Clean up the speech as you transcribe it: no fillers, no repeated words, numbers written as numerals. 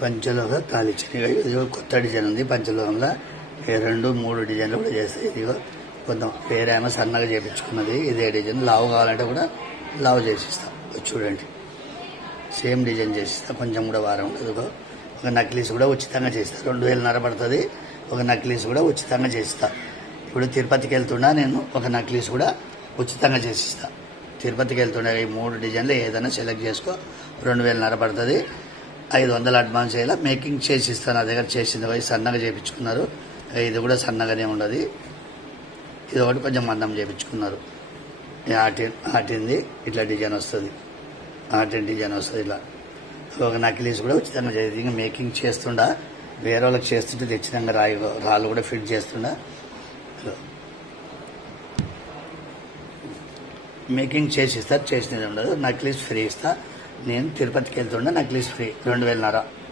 పంచలోహ తాళిచ్చిన ఇదిగో కొత్త డిజైన్ ఉంది పంచలోహంలో 2-3 డిజైన్లు కూడా చేస్తాయి. ఇదిగో కొంత వేరే ఆమె సన్నగా చేయించుకున్నది ఇదే డిజైన్. లావు కావాలంటే కూడా లావు చేసిస్తా. చూడండి సేమ్ డిజైన్ చేసిస్తా. కొంచెం కూడా వారం ఉండదు. ఒక నక్లీస్ కూడా ఉచితంగా చేస్తా. 2,500 పడుతుంది. ఒక నక్లీస్ కూడా ఉచితంగా చేస్తా. ఇప్పుడు తిరుపతికి వెళ్తున్నా నేను ఒక నక్లీస్ కూడా ఉచితంగా చేసిస్తా. తిరుపతికి వెళ్తుండే ఈ 3 డిజైన్లు ఏదైనా సెలెక్ట్ చేసుకో. 2,500 పడుతుంది. 500 అడ్వాన్స్ అయ్యేలా మేకింగ్ చేసిస్తాను. నా దగ్గర చేసింది పోయి సన్నగా చేయించుకున్నారు. ఇది కూడా సన్నగానే ఉండదు. ఇది ఒకటి కొంచెం మందం చేయించుకున్నారు. ఆటింది ఇట్లా డిజైన్ వస్తుంది. ఆటిన్ డిజైన్ వస్తుంది. ఇలా ఒక నక్లీస్ కూడా ఉచితంగా చేసి ఇంకా మేకింగ్ చేస్తుండా. వేరే వాళ్ళకి చేస్తుంటే తెచ్చితంగా రాళ్ళు కూడా ఫిట్ చేస్తుండా. మేకింగ్ చేసి ఇస్తారు. చేసినది ఉండదు. నక్లీస్ ఫ్రీ ఇస్తా. నేను తిరుపతికి వెళ్తుండే నక్లీస్ ఫ్రీ 2,500.